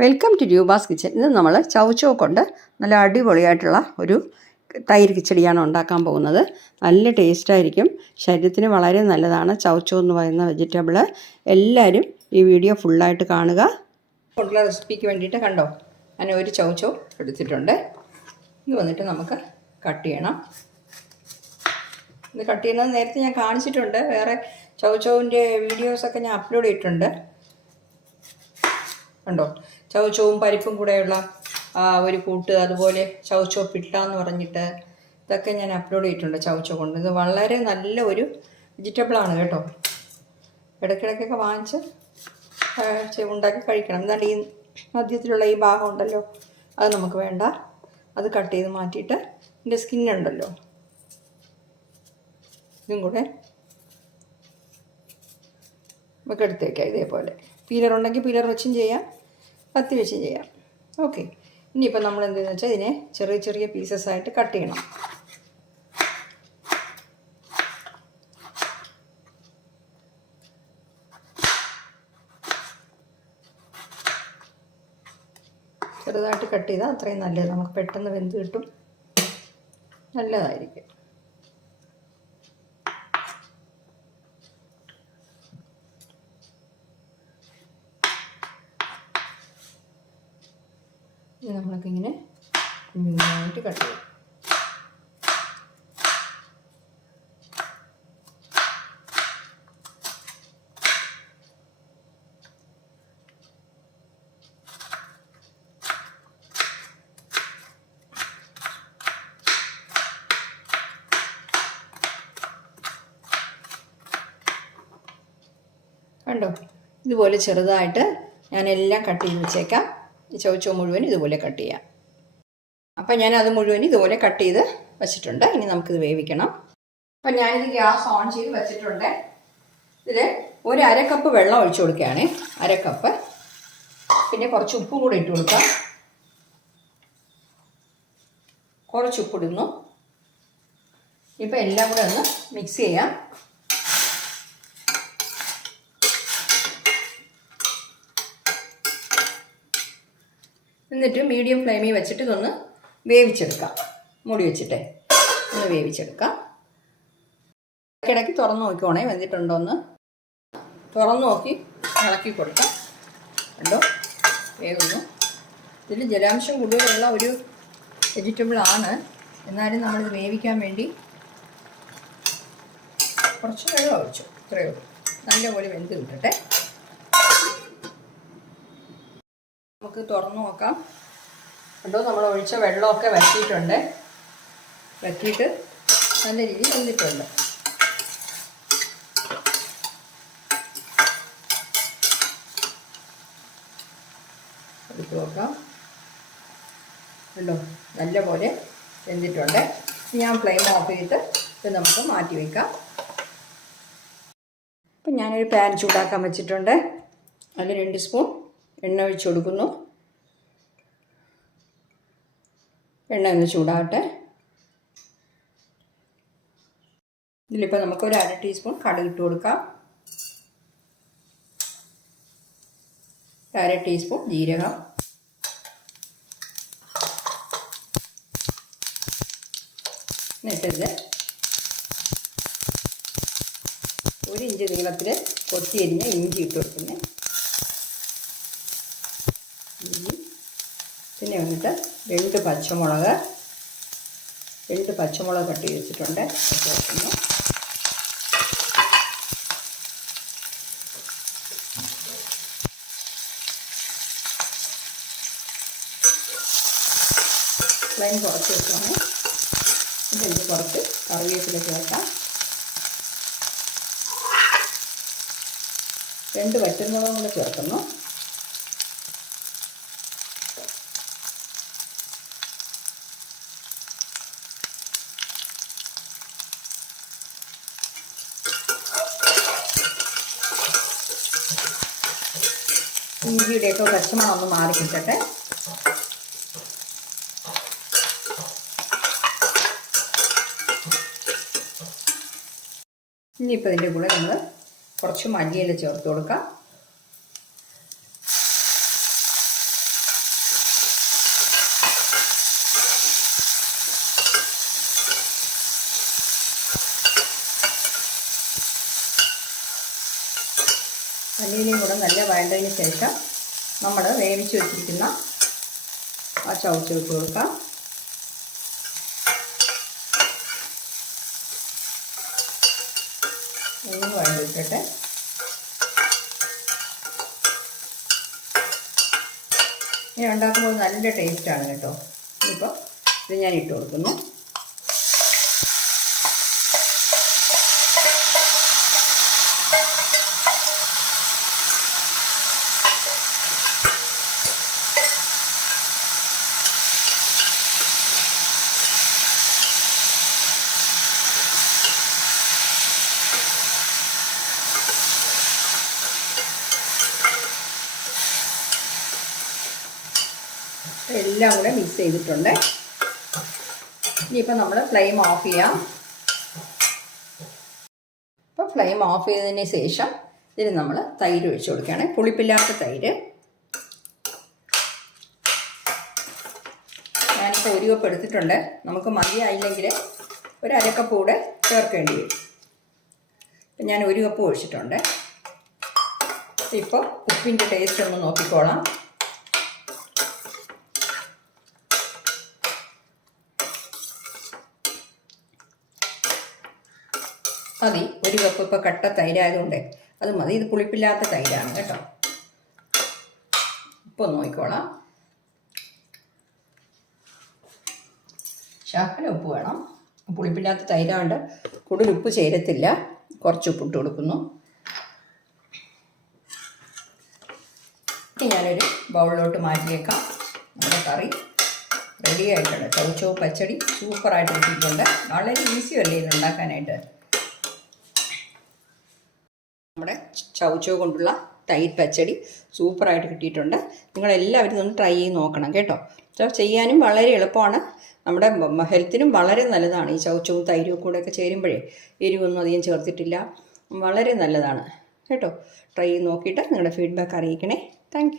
Welcome to Roopa's kitchen ഇന്ന് നമ്മൾ ചവച്ചോ കൊണ്ട് നല്ല അടിപൊളിയായിട്ടുള്ള ഒരു തൈര് കിച്ചടിയാണ് ഉണ്ടാക്കാൻ പോകുന്നത്. നല്ല ടേസ്റ്റായിരിക്കും ശരീരത്തിന് വളരെ നല്ലതാണ്. ചവച്ചോ എന്ന് പറയുന്ന വെജിറ്റബിൾ എല്ലാവരും ഈ വീഡിയോ ഫുള്ളായിട്ട് കാണുക. ഉള്ള റെസിപ്പിക്ക് വേണ്ടിയിട്ട് കണ്ടോ? ഞാൻ ഒരു ചവച്ചോ എടുത്തിട്ടുണ്ട്. ഇത് വന്നിട്ട് നമുക്ക് കട്ട് ചെയ്യണം. ഇത് കട്ട് ചെയ്യുന്നത് നേരത്തെ ഞാൻ കാണിച്ചിട്ടുണ്ട്. വേറെ ചവച്ചോവിന്റെ വീഡിയോസൊക്കെ ഞാൻ അപ്ലോഡ് ചെയ്തിട്ടുണ്ട്. കണ്ടോ? ചവച്ചവും പരിപ്പും കൂടെയുള്ള ഒരു കൂട്ട് അതുപോലെ ചവച്ചോ പിട്ട എന്ന് പറഞ്ഞിട്ട് ഇതൊക്കെ ഞാൻ അപ്ലോഡ് ചെയ്തിട്ടുണ്ട് ചവച്ചോ കൊണ്ട്. ഇത് വളരെ നല്ല ഒരു വെജിറ്റബിളാണ് കേട്ടോ. ഇടയ്ക്കിടയ്ക്കൊക്കെ വാങ്ങിച്ച് ഉണ്ടാക്കി കഴിക്കണം. എന്നാൽ ഈ മധ്യത്തിലുള്ള ഈ ഭാഗം ഉണ്ടല്ലോ അത് നമുക്ക് വേണ്ട. അത് കട്ട് ചെയ്ത് മാറ്റിയിട്ട് ഇതിന്റെ സ്കിന്നുണ്ടല്ലോ ഇതും കൂടെ നമുക്ക് എടുത്തേക്കാം ഇതേപോലെ. പീലർ ഉണ്ടെങ്കിൽ പീലർ വെച്ചും ചെയ്യാം. കത്തി വെച്ച് ചെയ്യാം. ഓക്കെ ഇനിയിപ്പോൾ നമ്മൾ എന്തെന്ന് വെച്ചാൽ ഇതിനെ ചെറിയ ചെറിയ പീസസ് ആയിട്ട് കട്ട് ചെയ്യണം. ചെറുതായിട്ട് കട്ട് ചെയ്താൽ അത്രയും നല്ലത്. നമുക്ക് പെട്ടെന്ന് വെന്ത് കിട്ടും. നല്ലതായിരിക്കും. ഇത് നമ്മളൊക്കെ ഇങ്ങനെ കുഞ്ഞുങ്ങളായിട്ട് കട്ട് ചെയ്യും. കണ്ടോ? ഇതുപോലെ ചെറുതായിട്ട് ഞാൻ എല്ലാം കട്ട് ചെയ്ത് വെച്ചേക്കാം. ചവച്ചോ മുഴുവൻ ഇതുപോലെ കട്ട് ചെയ്യാം. അപ്പം ഞാൻ അത് മുഴുവൻ ഇതുപോലെ കട്ട് ചെയ്ത് വെച്ചിട്ടുണ്ട്. ഇനി നമുക്കിത് വേവിക്കണം. അപ്പം ഞാനിത് ഗ്യാസ് ഓൺ ചെയ്ത് വെച്ചിട്ടുണ്ട്. ഇതിൽ ഒരു അര കപ്പ് വെള്ളം ഒഴിച്ചു കൊടുക്കുകയാണ്. അര കപ്പ് പിന്നെ കുറച്ച് ഉപ്പും കൂടെ ഇട്ട് കൊടുക്കാം. കുറച്ച് ഉപ്പിടുന്നു ഇപ്പം എല്ലാം കൂടെ ഒന്ന് മിക്സ് ചെയ്യാം. എന്നിട്ട് മീഡിയം ഫ്ലെയിമിൽ വെച്ചിട്ട് ഇതൊന്ന് വേവിച്ചെടുക്കാം. മൂടി വെച്ചിട്ടേ. ഒന്ന് വേവിച്ചെടുക്കാം. ഇടയ്ക്കിടയ്ക്ക് തുറന്ന് നോക്കിക്കോണേ. വെന്തിട്ടുണ്ടോയെന്ന് തുറന്ന് നോക്കി ഇളക്കി കൊടുക്കാം. കണ്ടോ? വേവുന്നു. ഇതിൽ ജലാംശം കൂടുതലുള്ള ഒരു വെജിറ്റബിൾ ആണ്. എന്നാലും നമ്മളിത് വേവിക്കാൻ വേണ്ടി കുറച്ച് വെള്ളം ഒഴിച്ചു. ഇത്രയേ ഉള്ളൂ. നല്ലപോലെ വെന്ത് കിട്ടട്ടെ. നമുക്ക് തുറന്നു നോക്കാം. കണ്ടോ നമ്മൾ ഒഴിച്ച വെള്ളമൊക്കെ വറ്റിയിട്ടുണ്ട്. വറ്റിയിട്ട് നല്ല രീതിയിൽ വന്നിട്ടുണ്ട്. എടുത്ത് നോക്കാം. കണ്ടോ നല്ല പോലെ വെന്തിട്ടുണ്ട് ഞാൻ ഫ്ലെയിം ഓഫ് ചെയ്തിട്ട് ഇത് നമുക്ക് മാറ്റി വയ്ക്കാം ഇപ്പം ഞാനൊരു പാൻ ചൂടാക്കാൻ വെച്ചിട്ടുണ്ട്. അതിൽ രണ്ട് സ്പൂൺ എണ്ണ ഒഴിച്ച് കൊടുക്കുന്നു. എണ്ണ ഒന്ന് ചൂടാകട്ടെ. ഇതിലിപ്പോൾ നമുക്ക് ഒരു അര ടീസ്പൂൺ കടുക് ഇട്ട് കൊടുക്കാം. അര ടീസ്പൂൺ ജീരകം. എന്നിട്ടിത് ഒരു ഇഞ്ച് നീളത്തിൽ കൊത്തിയരിഞ്ഞ് ഇഞ്ചി ഇട്ട് കൊടുക്കുന്നത് പിന്നെ വന്നിട്ട് രണ്ട് പച്ചമുളക് രണ്ട് പച്ചമുളക് കട്ട് ചെയ്ത് വെച്ചിട്ടുണ്ട്. ഫ്ലെയിം കുറച്ച് വെച്ചാണ് ഇതിന്റെ കുറച്ച് കറിവേപ്പില ചേർക്കാം രണ്ട് പച്ചമുളകും കൂടെ ചേർക്കുന്നു. ഇഞ്ചിയുടെയൊക്കെ പച്ചമണം ഒന്ന് മാറി കിട്ടട്ടെ ഇനിയിപ്പോൾ ഇതിന്റെ കൂടെ നമ്മൾ കുറച്ച് മല്ലിയില ചേർത്ത് കൊടുക്കാം. മല്ലിയിലയും കൂടെ നല്ല വഴണ്ടതിന് ശേഷം നമ്മൾ വേവിച്ച് വെച്ചിരിക്കുന്ന ആ ചവച്ച് വെച്ച് കൊടുക്കാം. ഒന്ന് വഴണ്ടിട്ടിട്ട് ഇനി ഉണ്ടാക്കുമ്പോൾ നല്ല ടേസ്റ്റാണ് കേട്ടോ. ഇപ്പോൾ ഇത് ഞാൻ ഇട്ട് കൊടുക്കുന്നു. എല്ലാം കൂടെ മിക്സ് ചെയ്തിട്ടുണ്ട്. ഇനിയിപ്പോൾ നമ്മൾ ഫ്ലെയിം ഓഫ് ചെയ്യാം. അപ്പോൾ ഫ്ലെയിം ഓഫ് ചെയ്തതിന് ശേഷം ഇതിന് നമ്മൾ തൈര് ഒഴിച്ച് കൊടുക്കുകയാണ്. പുളിപ്പില്ലാത്ത തൈര്. ഞാനിപ്പോൾ ഒരു കപ്പ് എടുത്തിട്ടുണ്ട്. നമുക്ക് മതിയായില്ലെങ്കിൽ ഒരു അരക്കപ്പ് കൂടെ ചേർക്കേണ്ടി വരും. ഇപ്പം ഞാൻ ഒരു കപ്പ് ഒഴിച്ചിട്ടുണ്ട്. ഇപ്പോൾ ഉപ്പിന്റെ ടേസ്റ്റ് ഒന്ന് നോക്കിക്കോളാം. മതി. ഒരു കപ്പ് ഇപ്പോൾ കട്ട തൈരായതുകൊണ്ട്. അത് മതി. ഇത് പുളിപ്പില്ലാത്ത തൈരാണ് കേട്ടോ. ഉപ്പ് നോക്കിക്കോളാം. ശകല ഉപ്പ് വേണം. പുളിപ്പില്ലാത്ത തൈരാണ്ട് കൂടുതൽ ഉപ്പ് ചേരത്തില്ല. കുറച്ച് ഉപ്പിട്ട് കൊടുക്കുന്നു. ഇനി ഞാനൊരു ബൗളിലോട്ട് മാറ്റിയേക്കാം. നമ്മുടെ കറി റെഡി ആയിട്ടുണ്ട്. ചൗച്ചോ പച്ചടി സൂപ്പറായിട്ട് കിട്ടിയിട്ടുണ്ട് വളരെ ഈസി അല്ലേ ഇത് ഉണ്ടാക്കാനായിട്ട്. നമ്മുടെ ചവച്ചോ കൊണ്ടുള്ള തൈര് പച്ചടി സൂപ്പറായിട്ട് കിട്ടിയിട്ടുണ്ട്. നിങ്ങളെല്ലാവരും ഇതൊന്ന് ട്രൈ ചെയ്ത് നോക്കണം കേട്ടോ. ചെയ്യാനും വളരെ എളുപ്പമാണ്. നമ്മുടെ ഹെൽത്തിനും വളരെ നല്ലതാണ് ഈ ചൗച്ചവും തൈരും കൂടെ ഒക്കെ ചേരുമ്പോഴേ. എരിവൊന്നും അധികം ചേർത്തിട്ടില്ല. വളരെ നല്ലതാണ്. കേട്ടോ. ട്രൈ ചെയ്ത് നോക്കിയിട്ട് നിങ്ങളുടെ ഫീഡ്ബാക്ക് അറിയിക്കണേ. താങ്ക്